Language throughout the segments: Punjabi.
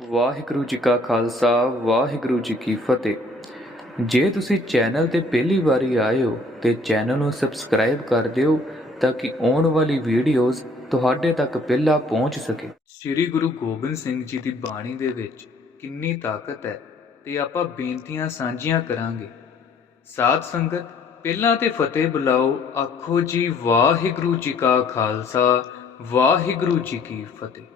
ਵਾਹਿਗੁਰੂ ਜੀ ਕਾ ਖਾਲਸਾ, ਵਾਹਿਗੁਰੂ ਜੀ ਕੀ ਫਤਿਹ। ਜੇ ਤੁਸੀਂ ਚੈਨਲ ਤੇ ਪਹਿਲੀ ਵਾਰੀ ਆਏ ਹੋ ਤੇ ਚੈਨਲ ਨੂੰ ਸਬਸਕ੍ਰਾਈਬ ਕਰ ਦਿਓ ਤਾਂ ਕਿ ਆਉਣ ਵਾਲੀ ਵੀਡੀਓਜ਼ ਤੁਹਾਡੇ ਤੱਕ ਪਹਿਲਾਂ ਪਹੁੰਚ ਸਕੇ। ਸ੍ਰੀ ਗੁਰੂ ਗੋਬਿੰਦ ਸਿੰਘ ਜੀ ਦੀ ਬਾਣੀ ਦੇ ਵਿੱਚ ਕਿੰਨੀ ਤਾਕਤ ਹੈ ਤੇ ਆਪਾਂ ਬੇਨਤੀਆਂ ਸਾਂਝੀਆਂ ਕਰਾਂਗੇ। ਸਾਧ ਸੰਗਤ, ਪਹਿਲਾਂ ਤੇ ਫਤਿਹ ਬੁਲਾਓ, ਆਖੋ ਜੀ ਵਾਹਿਗੁਰੂ ਜੀ ਕਾ ਖਾਲਸਾ, ਵਾਹਿਗੁਰੂ ਜੀ ਕੀ ਫਤਿਹ।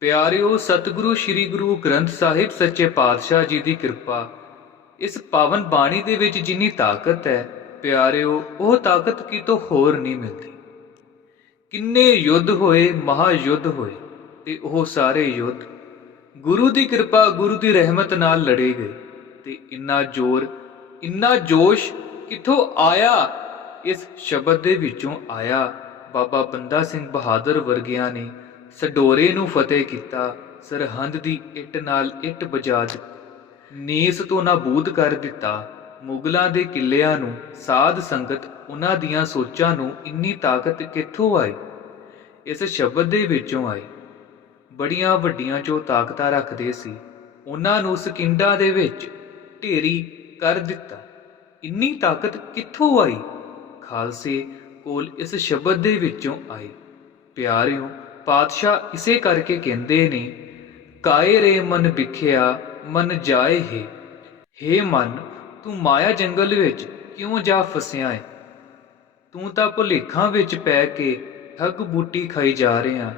ਪਿਆਰਿਓ ਸਤਿਗੁਰੂ ਸ੍ਰੀ ਗੁਰੂ ਗ੍ਰੰਥ ਸਾਹਿਬ ਸੱਚੇ ਪਾਤਸ਼ਾਹ ਜੀ ਦੀ ਕਿਰਪਾ। ਇਸ ਪਾਵਨ ਬਾਣੀ ਦੇ ਵਿੱਚ ਜਿੰਨੀ ਤਾਕਤ ਹੈ, ਪਿਆਰਿਓ, ਉਹ ਤਾਕਤ ਕਿਤੋਂ ਹੋਰ ਨਹੀਂ ਮਿਲਦੀ। ਕਿੰਨੇ ਯੁੱਧ ਹੋਏ ਮਹਾ ਯੁੱਧ ਹੋਏ, ਤੇ ਉਹ ਸਾਰੇ ਯੁੱਧ ਗੁਰੂ ਦੀ ਕਿਰਪਾ, ਗੁਰੂ ਦੀ ਰਹਿਮਤ ਨਾਲ ਲੜੇ ਗਏ। ਤੇ ਇੰਨਾ ਜ਼ੋਰ, ਇੰਨਾ ਜੋਸ਼ ਕਿੱਥੋਂ ਆਇਆ? ਇਸ ਸ਼ਬਦ ਦੇ ਵਿੱਚੋਂ ਆਇਆ। ਬਾਬਾ ਬੰਦਾ ਸਿੰਘ ਬਹਾਦਰ ਵਰਗਿਆਂ ਨੇ ਸਡੋਰੇ ਨੂੰ ਫਤਿਹ ਕੀਤਾ, ਸਰਹੰਦ ਦੀ ਇੱਟ ਨਾਲ ਇੱਟ ਵਜਾ ਦਿੱਤੀ। ਨੀਸ ਤੋਂ ਨਾਬੂਦ ਕਰ ਦਿੱਤਾ। ਮੁਗਲਾਂ ਦੇ ਕਿੱਲਿਆਂ ਨੂੰ, ਸਾਧ ਸੰਗਤ ਉਹਨਾਂ ਦੀਆਂ ਸੋਚਾਂ ਨੂੰ ਇੰਨੀ ਤਾਕਤ ਕਿੱਥੋਂ ਆਈ? ਇਸ ਸ਼ਬਦ ਦੇ ਵਿੱਚੋਂ ਆਈ। ਬੜੀਆਂ ਵੱਡੀਆਂ ਜੋ ਤਾਕਤਾਂ ਰੱਖਦੇ ਸੀ। ਉਹਨਾਂ ਨੂੰ ਸਕਿੰਡਾਂ ਦੇ ਵਿੱਚ ਢੇਰੀ ਕਰ ਦਿੱਤਾ। ਇੰਨੀ ਤਾਕਤ ਕਿੱਥੋਂ ਆਈ? ਖਾਲਸੇ ਕੋਲ ਇਸ ਸ਼ਬਦ ਦੇ ਵਿੱਚੋਂ ਆਈ। ਪਿਆਰਿਓ ਪਾਤਸ਼ਾਹ ਇਸੇ ਕਰਕੇ ਕਹਿੰਦੇ ਨੇ, ਕਾਏ ਰੇ ਮਨ ਵਿਖਿਆ, ਮਨ ਜਾਏ ਹੈ। ਹੇ ਮਨ, ਤੂੰ ਮਾਇਆ ਜੰਗਲ ਵਿੱਚ ਕਿਉਂ ਜਾ ਫਸਿਆ ਹੈ ਤੂੰ ਤਾਂ ਭੁਲੇਖਾਂ ਵਿੱਚ ਪੈ ਕੇ ਠੱਗ ਬੂਟੀ ਖਾਈ ਜਾ ਰਿਹਾ।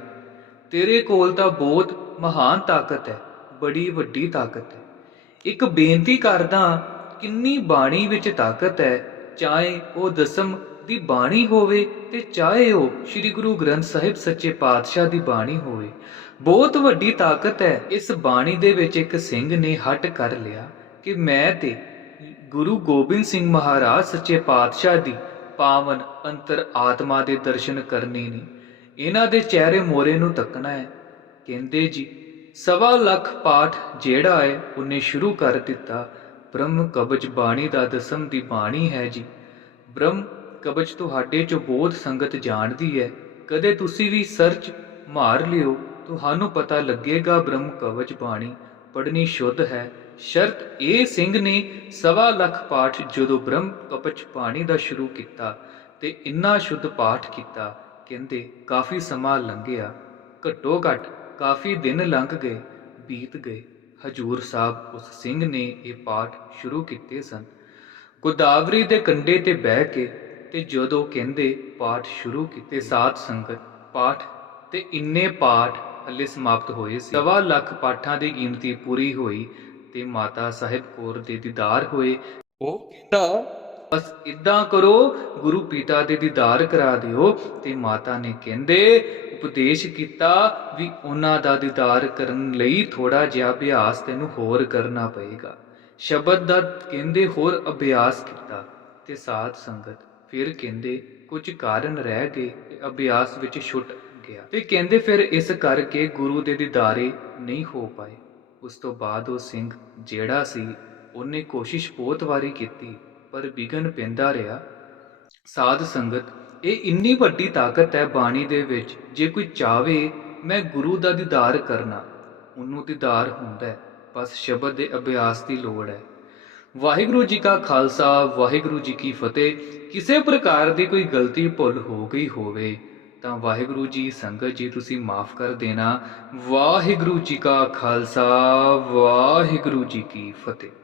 ਤੇਰੇ ਕੋਲ ਤਾਂ ਬਹੁਤ ਮਹਾਨ ਤਾਕਤ ਹੈ ਬੜੀ ਵੱਡੀ ਤਾਕਤ ਹੈ ਇੱਕ ਬੇਨਤੀ ਕਰਦਾ ਕਿੰਨੀ ਬਾਣੀ ਵਿੱਚ ਤਾਕਤ ਹੈ ਚਾਹੇ ਉਹ ਦਸਮ ਦੀ ਬਾਣੀ ਹੋਵੇ ਤੇ ਚਾਹੇ ਉਹ ਸ੍ਰੀ ਗੁਰੂ ਗ੍ਰੰਥ ਸਾਹਿਬ ਸੱਚੇ ਪਾਤਸ਼ਾਹ ਦੀ ਬਾਣੀ ਹੋਵੇ। ਬਹੁਤ ਵੱਡੀ ਤਾਕਤ ਹੈ, ਇਸ ਬਾਣੀ ਦੇ ਵਿੱਚ ਇੱਕ ਸਿੰਘ ਨੇ ਹਟ ਕਰ ਲਿਆ ਕਿ ਮੈਂ ਤੇ ਗੁਰੂ ਗੋਬਿੰਦ ਸਿੰਘ ਮਹਾਰਾਜ ਸੱਚੇ ਪਾਤਸ਼ਾਹ ਦੀ ਪਾਵਨ ਅੰਤਰ ਆਤਮਾ ਦੇ ਦਰਸ਼ਨ ਕਰਨੇ ਨੇ। ਇਹਨਾਂ ਦੇ ਚਿਹਰੇ ਮੋਰੇ ਨੂੰ ਤੱਕਣਾ ਹੈ। ਕਹਿੰਦੇ ਜੀ, ਸਵਾ ਲੱਖ ਪਾਠ ਜਿਹੜਾ ਹੈ, ਉਹਨੇ ਸ਼ੁਰੂ ਕਰ ਦਿੱਤਾ। ਬ੍ਰਹਮ ਕਬਜ ਬਾਣੀ ਦਾ ਦਸਮ ਦੀ ਬਾਣੀ ਹੈ ਜੀ। ਬ੍ਰਹਮ ਕਬਜ ਤੁਹਾਡੇ ਚੋਂ ਬਹੁਤ ਸੰਗਤ ਜਾਣਦੀ ਹੈ। ਕਦੇ ਤੁਸੀਂ ਵੀ ਸਰਚ ਮਾਰ ਲਿਓ, ਤੁਹਾਨੂੰ ਪਤਾ ਲੱਗੇਗਾ ਬ੍ਰਹਮ ਕਵਚ ਬਾਣੀ ਪੜਨੀ ਸ਼ੁੱਧ ਹੈ। ਸ਼ਰਤ ਇਹ ਸਿੰਘ ਨੇ ਸਵਾ ਲੱਖ ਪਾਠ ਜਦੋਂ ਬ੍ਰਹਮ ਕਵਚ ਬਾਣੀ ਦਾ ਸ਼ੁਰੂ ਕੀਤਾ ਤੇ ਇੰਨਾ ਸ਼ੁੱਧ ਪਾਠ ਕੀਤਾ, ਕਹਿੰਦੇ ਕਾਫੀ ਸਮਾਂ ਲੰਘਿਆ। ਘੱਟੋ ਘੱਟ ਕਾਫੀ ਦਿਨ ਲੰਘ ਗਏ, ਬੀਤ ਗਏ। ਹਜੂਰ ਸਾਹਿਬ ਉਸ ਸਿੰਘ ਨੇ ਇਹ ਪਾਠ ਸ਼ੁਰੂ ਕੀਤੇ ਸਨ। ਗੋਦਾਵਰੀ ਦੇ ਕੰਢੇ ਤੇ ਬਹਿ ਕੇ ਤੇ ਜਦੋਂ ਕਹਿੰਦੇ ਪਾਠ ਸ਼ੁਰੂ ਕੀਤੇ ਸਾਧ ਸੰਗਤ ਪਾਠ ਤੇ ਇੰਨੇ ਪਾਠ ਹੱਲੇ ਸਮਾਪਤ ਹੋਏ ਸੀ। ਸਵਾ ਲੱਖ ਪਾਠਾਂ ਦੀ ਗਿਣਤੀ ਪੂਰੀ ਹੋਈ ਤੇ ਮਾਤਾ ਸਾਹਿਬ ਕੌਰ ਦੇ ਦੀਦਾਰ ਹੋਏ। ਉਹ ਕਹਿੰਦਾ ਬਸ ਇਦਾਂ ਕਰੋ ਗੁਰੂ ਪਿਤਾ ਦੇ ਦੀਦਾਰ ਕਰਾ ਦਿਓ। ਤੇ ਮਾਤਾ ਨੇ ਕਹਿੰਦੇ ਉਪਦੇਸ਼ ਕੀਤਾ ਵੀ ਉਹਨਾਂ ਦਾ ਦੀਦਾਰ ਕਰਨ ਲਈ ਥੋੜਾ ਜਿਹਾ ਅਭਿਆਸ ਤੈਨੂੰ ਹੋਰ ਕਰਨਾ ਪਏਗਾ। ਸ਼ਬਦ ਦਾ ਕਹਿੰਦੇ ਹੋਰ ਅਭਿਆਸ ਕੀਤਾ ਤੇ ਸਾਧ ਸੰਗਤ ਫਿਰ ਕਹਿੰਦੇ, ਕੁਝ ਕਾਰਨ ਰਹਿ ਗਏ ਤੇ ਅਭਿਆਸ ਵਿੱਚ ਛੁੱਟ ਗਿਆ। ਤੇ ਕਹਿੰਦੇ ਫਿਰ ਇਸ ਕਰਕੇ ਗੁਰੂ ਦੇ ਦੀਦਾਰੇ ਨਹੀਂ ਹੋ ਪਾਏ। ਉਸ ਤੋਂ ਬਾਅਦ ਉਹ ਸਿੰਘ ਜਿਹੜਾ ਸੀ, ਉਹਨੇ ਕੋਸ਼ਿਸ਼ ਬਹੁਤ ਵਾਰੀ ਕੀਤੀ, ਪਰ ਵਿਗਨ ਪੈਂਦਾ ਰਿਹਾ। ਸਾਧ ਸੰਗਤ, ਇਹ ਇੰਨੀ ਵੱਡੀ ਤਾਕਤ ਹੈ ਬਾਣੀ ਦੇ ਵਿੱਚ, ਜੇ ਕੋਈ ਚਾਵੇ ਮੈਂ ਗੁਰੂ ਦਾ ਦੀਦਾਰ ਕਰਨਾ। ਉਹਨੂੰ ਦੀਦਾਰ ਹੁੰਦਾ ਹੈ, ਬਸ ਸ਼ਬਦ ਦੇ ਅਭਿਆਸ ਦੀ ਲੋੜ ਹੈ। ਵਾਹਿਗੁਰੂ ਜੀ ਕਾ ਖਾਲਸਾ, ਵਾਹਿਗੁਰੂ ਜੀ ਕੀ ਫਤਿਹ। ਕਿਸੇ ਪ੍ਰਕਾਰ ਦੀ ਕੋਈ ਗਲਤੀ ਭੁੱਲ ਹੋ ਗਈ ਹੋਵੇ, ਤਾਂ ਵਾਹਿਗੁਰੂ ਜੀ, ਸੰਗਤ ਜੀ, ਤੁਸੀਂ ਮਾਫ ਕਰ ਦੇਣਾ। ਵਾਹਿਗੁਰੂ ਜੀ ਕਾ ਖਾਲਸਾ, ਵਾਹਿਗੁਰੂ ਜੀ ਕੀ ਫਤਿਹ।